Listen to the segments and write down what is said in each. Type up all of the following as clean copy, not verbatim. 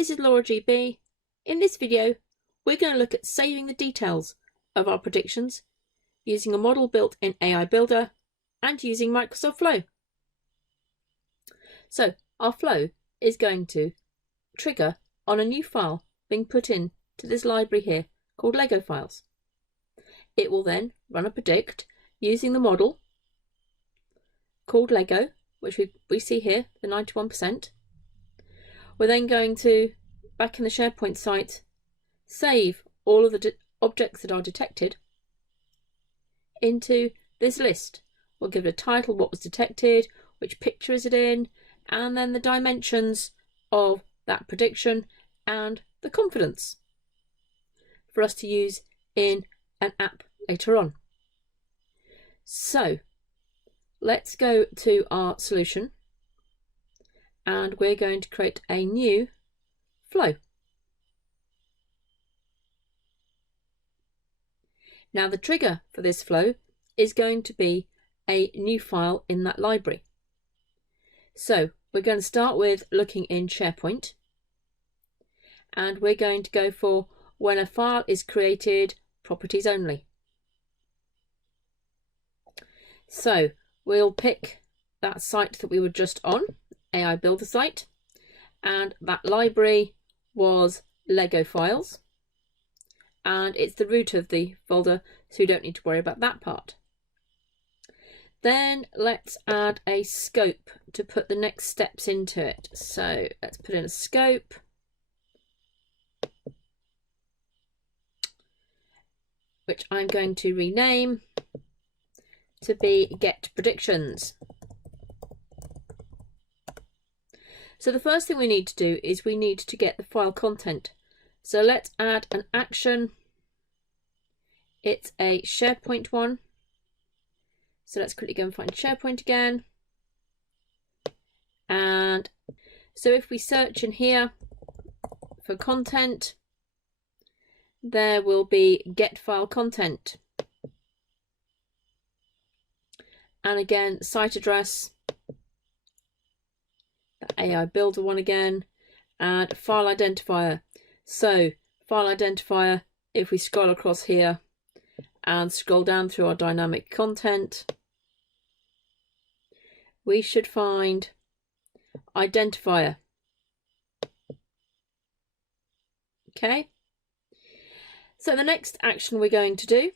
this is Laura GB. In this video, we're going to look at saving the details of our predictions using a model built in AI Builder and using Microsoft Flow. So our flow is going to trigger on a new file being put in to this library here called Lego files. It will then run a predict using the model called Lego, which we see here, the 91%. We're then going to, back in the SharePoint site, save all of the objects that are detected into this list. We'll give it a title, what was detected, which picture is it in, and then the dimensions of that prediction and the confidence for us to use in an app later on. So let's go to our solution and we're going to create a new flow. Now the trigger for this flow is going to be a new file in that library. So we're going to start with looking in SharePoint, and we're going to go for when a file is created, properties only. So we'll pick that site that we were just on, AI Builder site, and that library was Lego files, and it's the root of the folder, so you don't need to worry about that part. Then let's add a scope to put the next steps into it. So let's put in a scope. Which I'm going to rename to be Get Predictions. So the first thing we need to do is we need to get the file content. So let's add an action. It's a SharePoint one. So let's quickly go and find SharePoint again. And so if we search in here for content, there will be get file content. And again, site address, the AI Builder one again, and file identifier. So file identifier, if we scroll across here and scroll down through our dynamic content, we should find identifier. Okay. So the next action we're going to do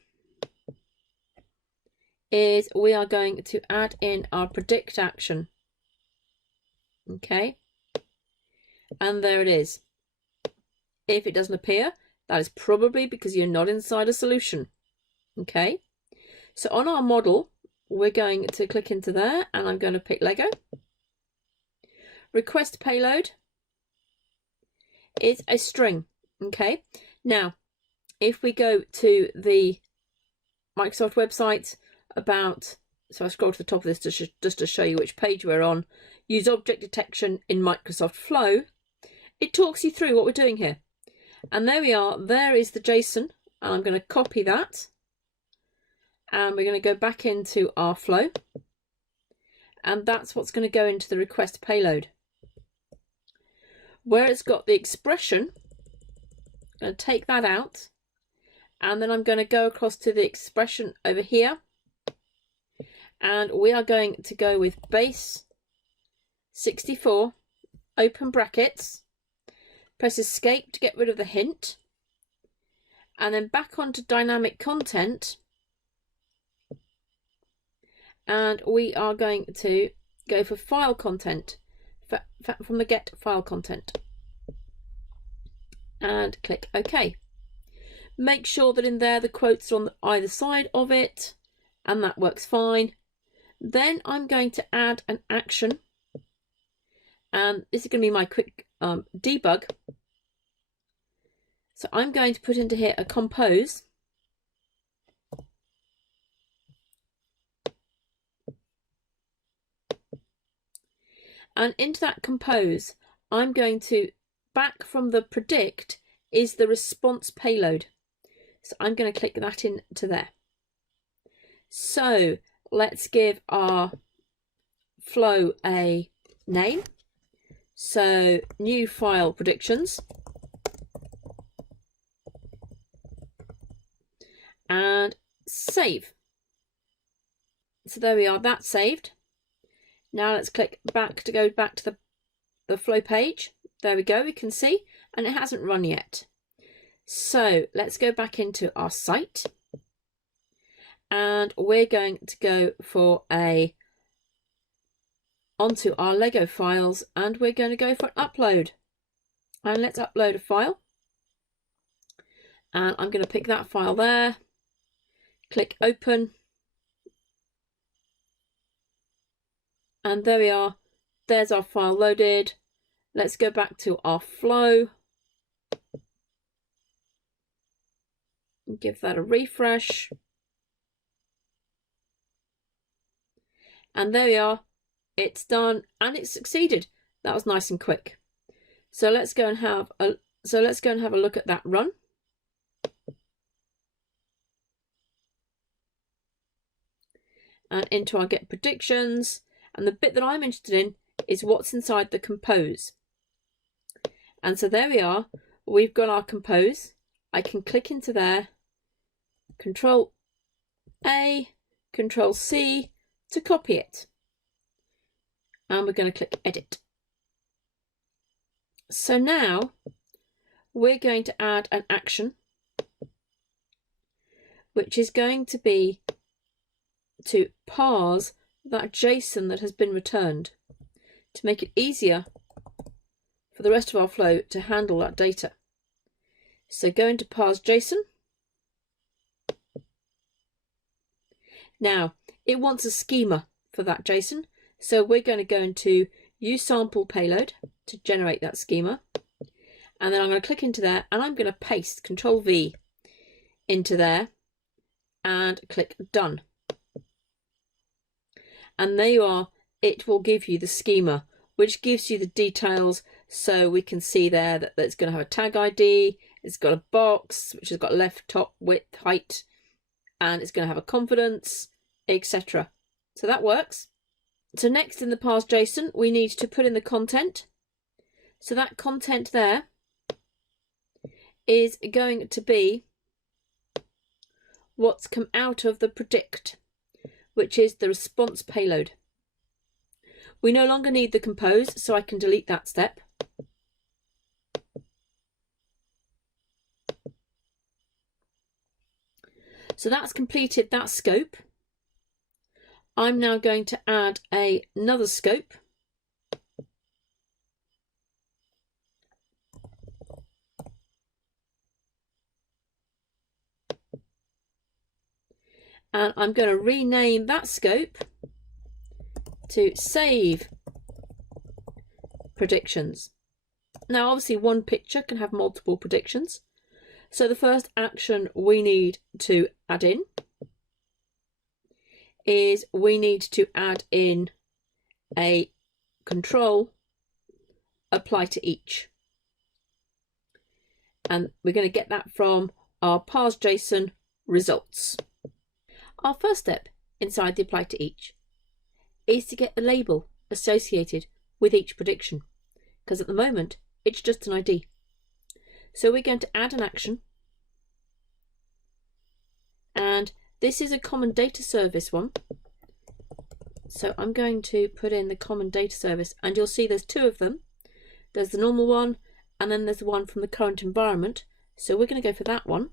is we are going to add in our predict action. Okay. And there it is. If it doesn't appear, that is probably because you're not inside a solution. Okay. So on our model, we're going to click into there and I'm going to pick Lego. Request payload is a string. Okay. Now, if we go to the Microsoft website about, so I scroll to the top of this just to show you which page we're on, use object detection in Microsoft Flow, it talks you through what we're doing here. And there we are, there is the JSON, and I'm going to copy that. And we're going to go back into our flow. And that's what's going to go into the request payload. Where it's got the expression, I'm going to take that out. And then I'm going to go across to the expression over here. And we are going to go with base 64, open brackets, press escape to get rid of the hint. And then back onto dynamic content. And we are going to go for file content from the get file content. And click OK. Make sure that in there the quotes are on either side of it, and that works fine. Then I'm going to add an action, and this is going to be my quick debug. So I'm going to put into here a compose. And into that compose, I'm going to, back from the predict, is the response payload. So I'm going to click that into there. So let's give our flow a name. So new file predictions. And save. So there we are, that's saved. Now let's click back to go back to the flow page. There we go, we can see, and it hasn't run yet. So let's go back into our site, and we're going to go for onto our Lego files, and we're going to go for an upload. And let's upload a file. And I'm going to pick that file there. Click open. And there we are. There's our file loaded. Let's go back to our flow. And give that a refresh. And there we are. It's done and it's succeeded. That was nice and quick. So let's go and have a look at that run. And into our get predictions. And the bit that I'm interested in is what's inside the compose. And so there we are. We've got our compose. I can click into there, Control A, Control C to copy it. And we're going to click edit. So now we're going to add an action, which is going to be to parse that JSON that has been returned to make it easier for the rest of our flow to handle that data. So go into parse JSON. Now it wants a schema for that JSON, so we're going to go into use sample payload to generate that schema, and then I'm going to click into there and I'm going to paste Control V into there and click done. And there you are. It will give you the schema, which gives you the details, so we can see there that it's going to have a tag ID, it's got a box which has got left, top, width, height, and it's going to have a confidence, etc. So that works. So next in the parse JSON we need to put in the content. So that content there is going to be what's come out of the predict, which is the response payload. We no longer need the compose, so I can delete that step. So that's completed that scope. I'm now going to add another scope. And I'm going to rename that scope to save predictions. Now obviously one picture can have multiple predictions. So the first action we need to add in is we need to add in a control apply to each. And we're going to get that from our parse JSON results. Our first step inside the apply to each is to get the label associated with each prediction, because at the moment it's just an ID. So we're going to add an action, and this is a common data service one. So I'm going to put in the common data service, and you'll see there's two of them. There's the normal one, and then there's the one from the current environment. So we're going to go for that one.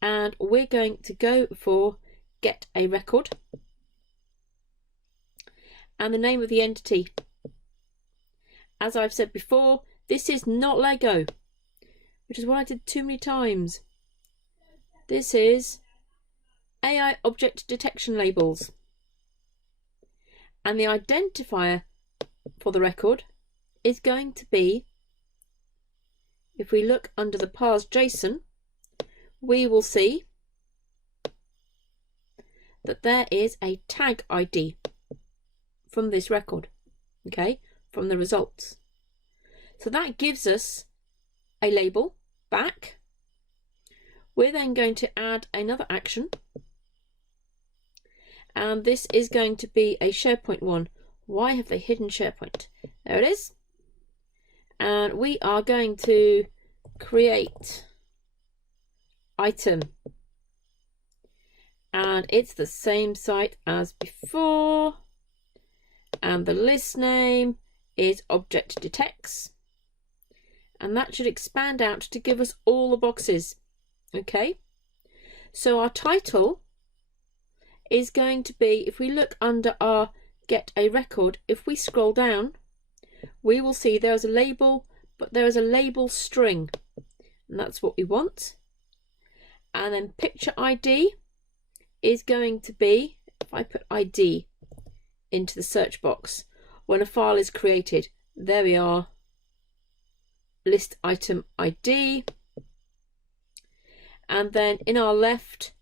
And we're going to go for get a record. And the name of the entity. As I've said before, this is not Lego, which is what I did too many times. This is AI object detection labels. And the identifier for the record is going to be, if we look under the parse JSON, we will see that there is a tag ID from this record, okay, from the results. So that gives us a label back. We're then going to add another action, and this is going to be a SharePoint one. Why have they hidden SharePoint? There it is. And we are going to create item. And it's the same site as before. And the list name is object detects. And that should expand out to give us all the boxes. Okay. So our title is going to be, if we look under our get a record, if we scroll down, we will see there's a label, but there is a label string, and that's what we want. And then picture ID is going to be, if I put ID into the search box, when a file is created, there we are, list item ID. And then in our left,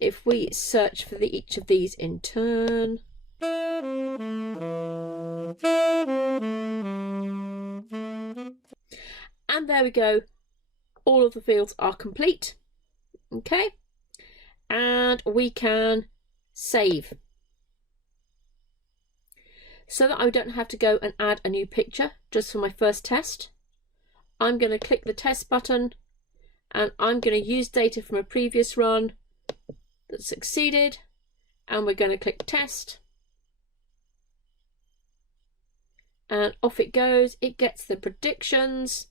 if we search for each of these in turn, and there we go, all of the fields are complete. Okay, and we can save. So that I don't have to go and add a new picture just for my first test, I'm going to click the test button, and I'm going to use data from a previous run that succeeded, and we're going to click test, and off it goes. It gets the predictions,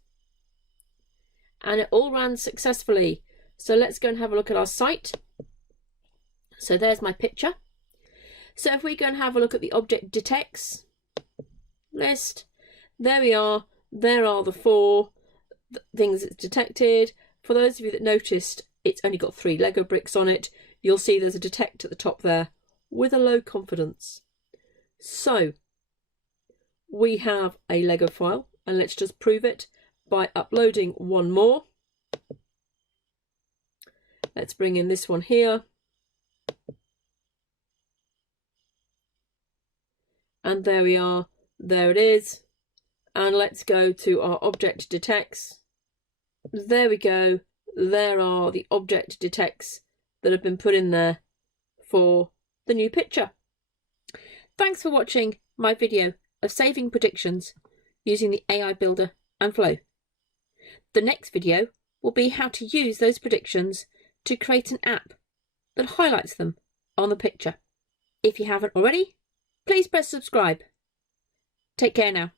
and it all ran successfully. So let's go and have a look at our site. So there's my picture. So if we go and have a look at the object detects list, there we are. There are the 4 things it's detected. For those of you that noticed, it's only got 3 Lego bricks on it. You'll see there's a detect at the top there with a low confidence. So we have a Lego file, and let's just prove it by uploading one more. Let's bring in this one here. And there we are. There it is. And let's go to our object detects. There we go. There are the object detects that have been put in there for the new picture. Thanks for watching my video of saving predictions using the AI Builder and Flow. The next video will be how to use those predictions to create an app that highlights them on the picture. If you haven't already, please press subscribe. Take care now.